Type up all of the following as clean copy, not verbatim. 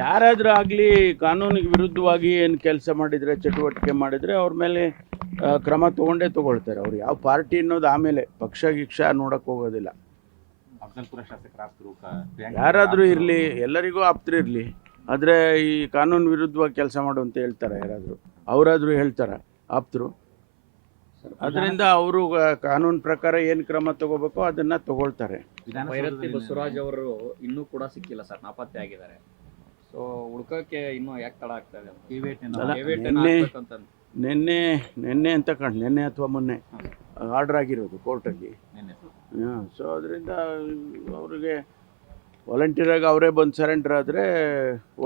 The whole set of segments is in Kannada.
ಯಾರಾದರೂ ಆಗಲಿ ಕಾನೂನಿಗೆ ವಿರುದ್ಧವಾಗಿ ಏನು ಕೆಲಸ ಮಾಡಿದರೆ, ಚಟುವಟಿಕೆ ಮಾಡಿದರೆ ಅವ್ರ ಮೇಲೆ ಕ್ರಮ ತಗೊಳ್ತಾರೆ. ಅವ್ರು ಯಾವ ಪಾರ್ಟಿ ಅನ್ನೋದು ಆಮೇಲೆ, ಪಕ್ಷ ಗಿಕ್ಷ ನೋಡೋಕ್ಕೆ ಹೋಗೋದಿಲ್ಲ. ಅಫ್ಜಲ್ಪುರ ಶಾಸಕರ ಆಪ್ತರು ಯಾರಾದರೂ ಇರಲಿ, ಎಲ್ಲರಿಗೂ ಆಪ್ತರಿರಲಿ, ಆದರೆ ಈ ಕಾನೂನು ವಿರುದ್ಧವಾಗಿ ಕೆಲಸ ಮಾಡು ಅಂತ ಹೇಳ್ತಾರೆ ಯಾರಾದರೂ, ಅವರಾದರೂ ಹೇಳ್ತಾರೆ ಆಪ್ತರು. ಅದರಿಂದ ಅವರು ಕಾನೂನು ಪ್ರಕಾರ ಏನು ಕ್ರಮ ತಗೋಬೇಕೋ ಅದನ್ನು ತಗೊಳ್ತಾರೆ. ಭೈರತಿ ಬಸವರಾಜ್ ಅವರು ಇನ್ನೂ ಕೂಡ ಸಿಕ್ಕಿಲ್ಲ ಸರ್, ನಾಪತ್ತೆ ಆಗಿದ್ದಾರೆ. ಸೊ ಹುಡ್ಕೋಕ್ಕೆ ಇನ್ನೂ ಯಾಕೆ ತಡ ಆಗ್ತಾ ಇದೆ? ನಿನ್ನೆ ಅಂತ ನಿನ್ನೆ ಅಥವಾ ಮೊನ್ನೆ ಆರ್ಡರ್ ಆಗಿರೋದು ಕೋರ್ಟಲ್ಲಿ. ಸೊ ಅದರಿಂದ ಅವರಿಗೆ ವಾಲಂಟಿಯರಾಗಿ ಅವರೇ ಬಂದು ಸರೆಂಡರ್ ಆದರೆ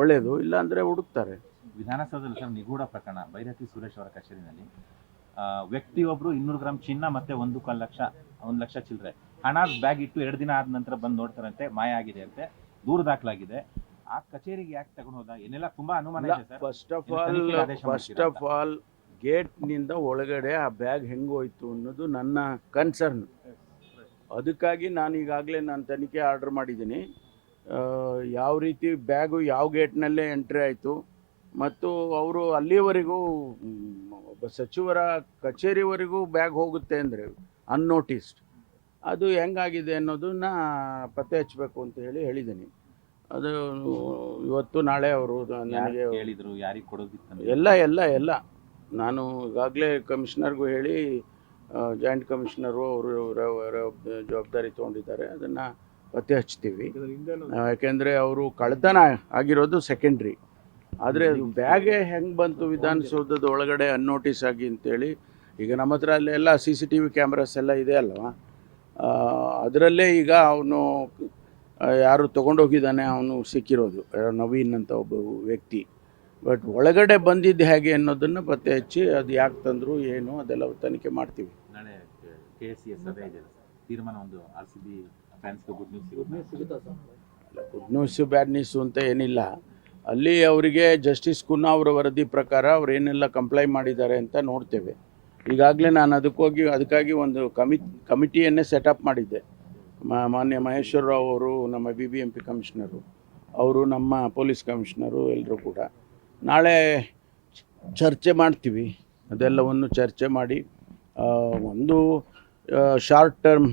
ಒಳ್ಳೆಯದು, ಇಲ್ಲಾಂದರೆ ಹುಡುಕ್ತಾರೆ. ವಿಧಾನಸೌಧದಲ್ಲಿ ಸರ್ ನಿಗೂಢ ಪ್ರಕರಣ, ಭೈರತಿ ಸುರೇಶ್ ಅವರ ಕಚೇರಿನಲ್ಲಿ ವ್ಯಕ್ತಿಯೊಬ್ಬರು 200 ಗ್ರಾಮ್ ಚಿನ್ನ ಮತ್ತೆ 1 ಲಕ್ಷ ಚಿಲ್ಲರೆ ಹಣ ಬ್ಯಾಗ್ ಇಟ್ಟು 2 ದಿನ ಆದ ನಂತರ ಬಂದು ನೋಡ್ತಾರಂತೆ, ಮಾಯ ಆಗಿದೆ ಅಂತೆ, ದೂರು ದಾಖಲಾಗಿದೆ. ಆ ಕಚೇರಿಗೆ ಯಾಕೆ ತಗೊಂಡು ಹೋದ? ಏನೆಲ್ಲ ತುಂಬಾ ಅನುಮಾನ ಇದೆ ಸರ್. ಫಸ್ಟ್ ಆಫ್ ಆಲ್ ಗೇಟ್ನಿಂದ ಒಳಗಡೆ ಆ ಬ್ಯಾಗ್ ಹೆಂಗೋಯ್ತು ಅನ್ನೋದು ನನ್ನ ಕನ್ಸರ್ನ್. ಅದಕ್ಕಾಗಿ ನಾನು ಈಗಾಗಲೇ ತನಿಖೆ ಆರ್ಡರ್ ಮಾಡಿದ್ದೀನಿ. ಯಾವ ರೀತಿ ಬ್ಯಾಗು ಯಾವ ಗೇಟ್ನಲ್ಲೇ ಎಂಟ್ರಿ ಆಯಿತು, ಮತ್ತು ಅವರು ಅಲ್ಲಿವರೆಗೂ ಒಬ್ಬ ಸಚಿವರ ಕಚೇರಿವರೆಗೂ ಬ್ಯಾಗ್ ಹೋಗುತ್ತೆ ಅಂದರೆ ಅನ್ನೋಟಿಸ್ಡ್, ಅದು ಹೆಂಗಾಗಿದೆ ಅನ್ನೋದನ್ನ ಪತ್ತೆ ಹಚ್ಚಬೇಕು ಅಂತ ಹೇಳಿದ್ದೀನಿ. ಅದು ಇವತ್ತು ನಾಳೆ ಅವರು ನನಗೆ ಹೇಳಿದರು ಯಾರಿಗೆ ಕೊಡೋದಿತ್ತು ಎಲ್ಲ ನಾನು ಈಗಾಗಲೇ ಕಮಿಷನರ್ಗೂ ಹೇಳಿ, ಜಾಯಿಂಟ್ ಕಮಿಷನರು ಅವರು ಜವಾಬ್ದಾರಿ ತೊಗೊಂಡಿದ್ದಾರೆ, ಅದನ್ನು ಪತ್ತೆ ಹಚ್ತೀವಿ. ಯಾಕೆಂದರೆ ಅವರು ಕಳ್ತನ ಆಗಿರೋದು ಸೆಕೆಂಡ್ರಿ, ಆದರೆ ಅದು ಬ್ಯಾಗೇ ಹೆಂಗೆ ಬಂತು ವಿಧಾನಸೌಧದ ಒಳಗಡೆ ಅನ್ನೋಟಿಸ್ ಆಗಿ ಅಂತೇಳಿ. ಈಗ ನಮ್ಮ ಹತ್ರ ಅಲ್ಲೆಲ್ಲ CCTV ಕ್ಯಾಮ್ರಾಸ್ ಎಲ್ಲ ಇದೆ ಅಲ್ವಾ, ಅದರಲ್ಲೇ ಈಗ ಅವನು ಯಾರು ತೊಗೊಂಡೋಗಿದ್ದಾನೆ ಅವನು ಸಿಕ್ಕಿರೋದು, ನವೀನ್ ಅಂತ ಒಬ್ಬ ವ್ಯಕ್ತಿ. ಬಟ್ ಒಳಗಡೆ ಬಂದಿದ್ದು ಹೇಗೆ ಅನ್ನೋದನ್ನು ಪತ್ತೆ ಹಚ್ಚಿ ಅದು ಯಾಕೆ ತಂದರು ಏನು ಅದೆಲ್ಲ ತನಿಖೆ ಮಾಡ್ತೀವಿ. ನಾಳೆ KSCS ಸಭೆ ಇದೆ, ತೀರ್ಮಾನ ಒಂದು RCB ಫ್ಯಾನ್ಸ್ಗೆ ಗುಡ್ ನ್ಯೂಸ್ ಸಿಗುತ್ತಾ ಸರ್? ಗುಡ್ ನ್ಯೂಸು ಬ್ಯಾಡ್ ನ್ಯೂಸು ಅಂತ ಏನಿಲ್ಲ. ಅಲ್ಲಿ ಅವರಿಗೆ ಜಸ್ಟಿಸ್ ಕುನ್ನಾ ಅವರ ವರದಿ ಪ್ರಕಾರ ಅವ್ರು ಏನೆಲ್ಲ ಕಂಪ್ಲೈ ಮಾಡಿದ್ದಾರೆ ಅಂತ ನೋಡ್ತೇವೆ. ಈಗಾಗಲೇ ನಾನು ಅದಕ್ಕಾಗಿ ಒಂದು ಕಮಿಟಿಯನ್ನೇ ಸೆಟಪ್ ಮಾಡಿದ್ದೆ. ಮಾನ್ಯ ಮಹೇಶ್ವರ ರಾವ್ ಅವರು, ನಮ್ಮ BBMP ಕಮಿಷನರು, ಅವರು ನಮ್ಮ ಪೊಲೀಸ್ ಕಮಿಷನರು, ಎಲ್ಲರೂ ಕೂಡ ನಾಳೆ ಚರ್ಚೆ ಮಾಡ್ತೀವಿ. ಅದೆಲ್ಲವನ್ನು ಚರ್ಚೆ ಮಾಡಿ ಒಂದು short term,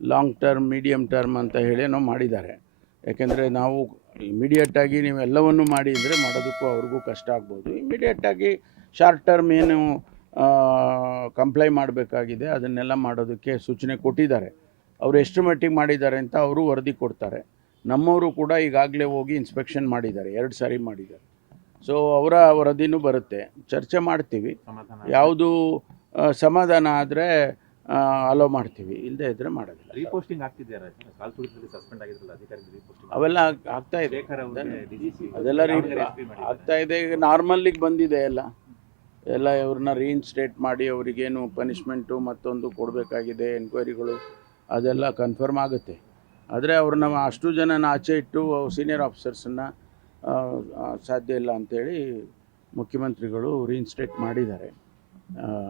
long term, medium term ಅಂತ ಹೇಳಿ ನಾವು ಮಾಡಿದ್ದಾರೆ. ಯಾಕೆಂದರೆ ನಾವು ಇಮಿಡಿಯೇಟಾಗಿ ನೀವೆಲ್ಲವನ್ನು ಮಾಡಿ ಅಂದರೆ ಮಾಡೋದಕ್ಕೂ ಅವ್ರಿಗೂ ಕಷ್ಟ ಆಗ್ಬೋದು. ಇಮಿಡಿಯೇಟಾಗಿ ಶಾರ್ಟ್ ಟರ್ಮ್ ಏನು ಕಂಪ್ಲೈ ಮಾಡಬೇಕಾಗಿದೆ ಅದನ್ನೆಲ್ಲ ಮಾಡೋದಕ್ಕೆ ಸೂಚನೆ ಕೊಟ್ಟಿದ್ದಾರೆ. ಅವರು ಎಷ್ಟು ಮಟ್ಟಿಗೆ ಮಾಡಿದ್ದಾರೆ ಅಂತ ಅವರು ವರದಿ ಕೊಡ್ತಾರೆ. ನಮ್ಮವರು ಕೂಡ ಈಗಾಗಲೇ ಹೋಗಿ ಇನ್ಸ್ಪೆಕ್ಷನ್ ಮಾಡಿದ್ದಾರೆ, 2 ಸಾರಿ ಮಾಡಿದ್ದಾರೆ. ಸೊ ಅವರ ವರದಿನೂ ಬರುತ್ತೆ, ಚರ್ಚೆ ಮಾಡ್ತೀವಿ. ಯಾವುದು ಸಮಾಧಾನ ಆದರೆ ಅಲೋ ಮಾಡ್ತೀವಿ, ಇಲ್ಲದೆ ಇದ್ದರೆ ಮಾಡೋದಿಲ್ಲ. ರೀಪೋಸ್ಟಿಂಗ್ ಆಗ್ತಿದೆಯಲ್ಲ, ಸಸ್ಪೆಂಡ್ ಆಗಿದ್ರಲ್ಲ ಅಧಿಕಾರಿ, ಅವೆಲ್ಲ ಆಗ್ತಾ ಇದೆ, ಅದೆಲ್ಲ ಆಗ್ತಾ ಇದೆ. ಈಗ ನಾರ್ಮಲ್ಲಿಗೆ ಬಂದಿದೆ ಎಲ್ಲ ಇವ್ರನ್ನ ರೀಇನ್ಸ್ಟೇಟ್ ಮಾಡಿ ಅವರಿಗೇನು ಪನಿಷ್ಮೆಂಟು ಮತ್ತೊಂದು ಕೊಡಬೇಕಾಗಿದೆ, ಎನ್ಕ್ವೈರಿಗಳು ಅದೆಲ್ಲ ಕನ್ಫರ್ಮ್ ಆಗುತ್ತೆ. ಆದರೆ ಅವ್ರನ್ನ ಅಷ್ಟು ಜನನ ಆಚೆ ಇಟ್ಟು ಸೀನಿಯರ್ ಆಫೀಸರ್ಸನ್ನು ಸಾಧ್ಯ ಇಲ್ಲ ಅಂಥೇಳಿ ಮುಖ್ಯಮಂತ್ರಿಗಳು ರೀಇನ್ಸ್ಟೇಟ್ ಮಾಡಿದ್ದಾರೆ.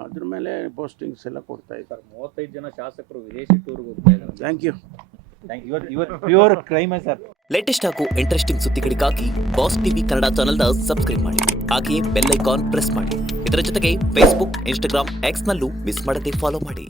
ಅದ್ರ ಮೇಲೆ ಪೋಸ್ಟಿಂಗ್ಸ್ ಎಲ್ಲ ಕೊಡ್ತಾ ಇದ್ದಾರೆ. 35 ಜನ ಶಾಸಕರು ವಿದೇಶಿ ಟೂರ್ಗೆ ಹೋಗ್ತಾ ಇದ್ದಾರೆ. Thank you. Pure crime sir. Latest ಹಾಗೂ ಇಂಟ್ರೆಸ್ಟಿಂಗ್ ಸುದ್ದಿಗಳಿಗಾಗಿ ಬಾಸ್ ಟಿವಿ ಕನ್ನಡ ಚಾನೆಲ್ನ ಸಬ್ಸ್ಕ್ರೈಬ್ ಮಾಡಿ, ಹಾಗೆಯೇ ಬೆಲ್ ಐಕಾನ್ ಪ್ರೆಸ್ ಮಾಡಿ. ಇದರ ಜೊತೆಗೆ Facebook, Instagram, X ನಲ್ಲೂ ಮಿಸ್ ಮಾಡದೆ ಫಾಲೋ ಮಾಡಿ.